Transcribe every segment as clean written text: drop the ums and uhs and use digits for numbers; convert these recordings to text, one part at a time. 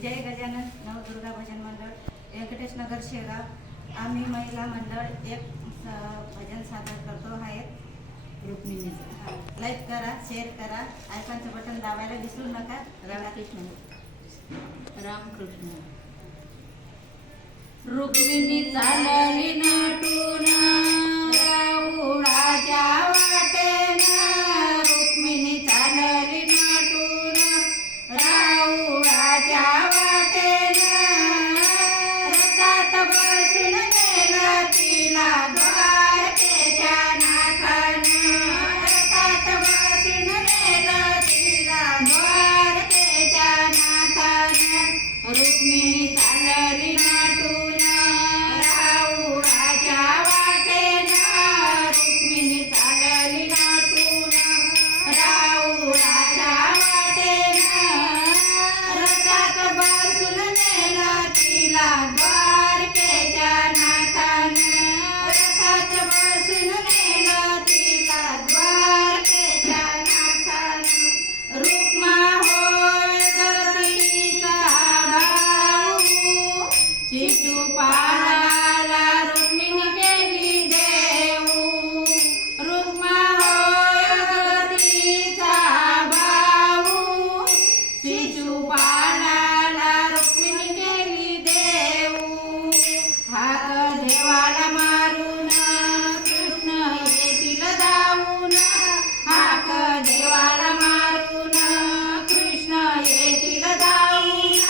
जय गजानन नवदुर्गा भजन मंडळ व्यंकटेश नगर शेगाव। आम्ही महिला मंडळ एक भजन सादर करतो आहेत रुक्मिणीचं। लाईक करा, शेअर करा, आयकॉनचं बटन दाबायला विसरू नका। राधाकृष्ण रामकृष्ण। रुक्मिणी चालली नटून राऊळाच्या वाटेन, रुक्मिणी चालली नटून राऊळाच्या वाटेन, रथात बसून नेलं तिला द्वारकेच्या नाथानं, रथात बसून नेलं तिला द्वारकेच्या नाथानं। रुक्मिणी चालली नटून राऊळाच्या वाटेन, रुक्मिणी चालली नटून राऊळाच्या वाटेन, रथात बसून नेलं तिला द्वारकेच्या नाथानं, रथात बसून नेलं तिला द्वारकेच्या नाथानं। रुक्मा होय गतीचा भाऊ, शिशुपालाला रुक्मिणी केली देऊ, रुक्मा होय गतीचा भाऊ, शिशुपालाला रुक्मिणी केली देऊ। हात देवाला मारून कृष्ण येतील धावून, हाक देवाला मारून कृष्ण येतील धावून,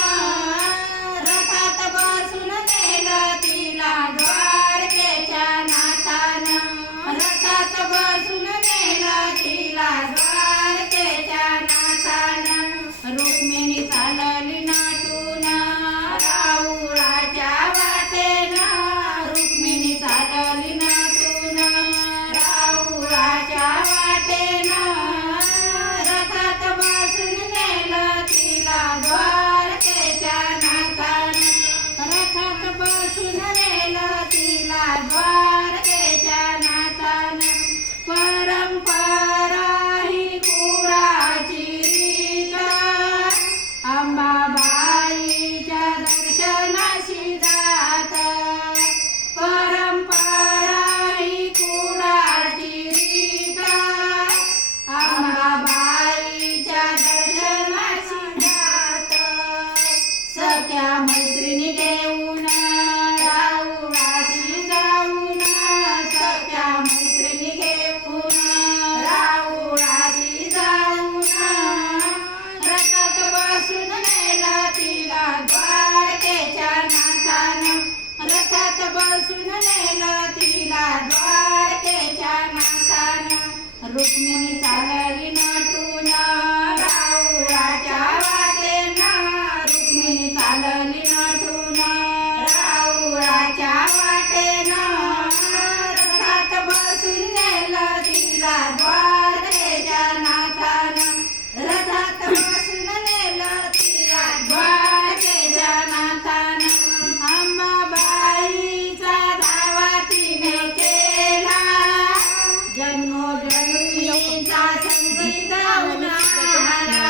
रथात बसून नेलं तिला द्वारकेच्या नाथानं, रथात बसून नेलं तिला द्वारकेच्या नाथानं। रुक्मिणी चालली नटून राऊळाच्या वाटेन, रुक्मिणी चालली नटून राऊळाच्या वाटेन, रथात बसून नेलं तिला द्वारकेच्या नाथानं, रथात बसून नेलं तिला द्वारकेच्या नाथानं। परंपरा ही कुळाची रीत, अंबाबाईच्या दर्शनाशी जात, परंपरा ही कुळाची रीत, अंबाबाईच्या दर्शनाशी जात। सख्या मैत्रिणी घेऊन राऊळाशी जाऊन, सख्या मैत्रिणी घेऊन राऊळाशी जाऊन, रथात बसून नेलं तिला द्वारकेच्या नाथानं, रथात बसून नेलं तिला द्वारकेच्या नाथानं। रुक्मिणी चालली नटून राऊळाच्या वाटेन, रुक्मिणी चालली नटून राऊळाच्या वाटेन, रथात बसून नेलं तिला द्वारकेच्या नाथानं, रथात बसून नेलं तिला द्वारकेच्या नाथानं। अंबाबाईचा धावा तिने केला, जन्मोजन्मीचा संगीत गावणारा,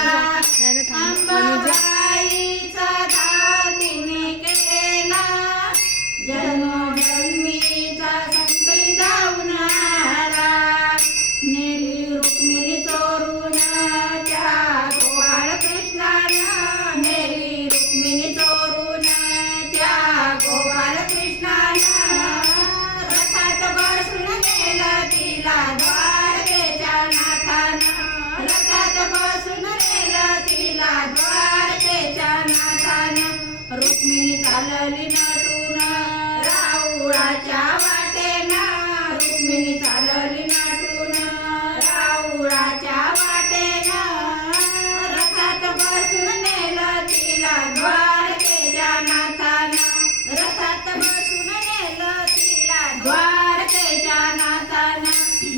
अंबाबाईचा धावा तिने केला, जन्मोजन्मीचा संगीत गावणारा। नेली रुक्मिणी चोरून त्या गोपाळ कृष्णानं, नेली रुक्मिणी चोरून त्या गोपाळ कृष्णानं, रथात बसून नेलं तिला द्वारकेच्या नाथानं, रथात बसून नेलं तिला द्वारकेच्या नाथानं। रुक्मिणी चालली नटून राऊळाच्या वाटेन, रुक्मिणी चालली नटून राऊळाच्या वाटेन, रथात बसून नेलं तिला द्वारकेच्या नाथानं, रथात बसून नेलं तिला द्वारकेच्या नाथानं।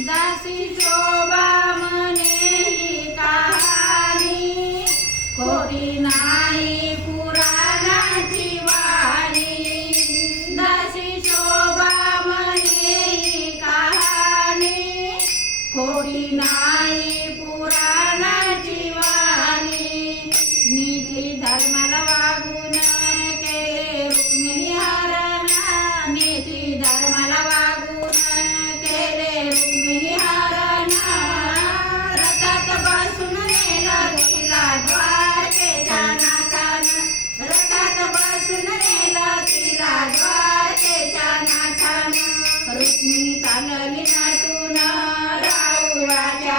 दासी शोभा म्हणे ही कहाणी, खोटी नाही पुराणाची वाणी, आणली नाटून राऊळाच्या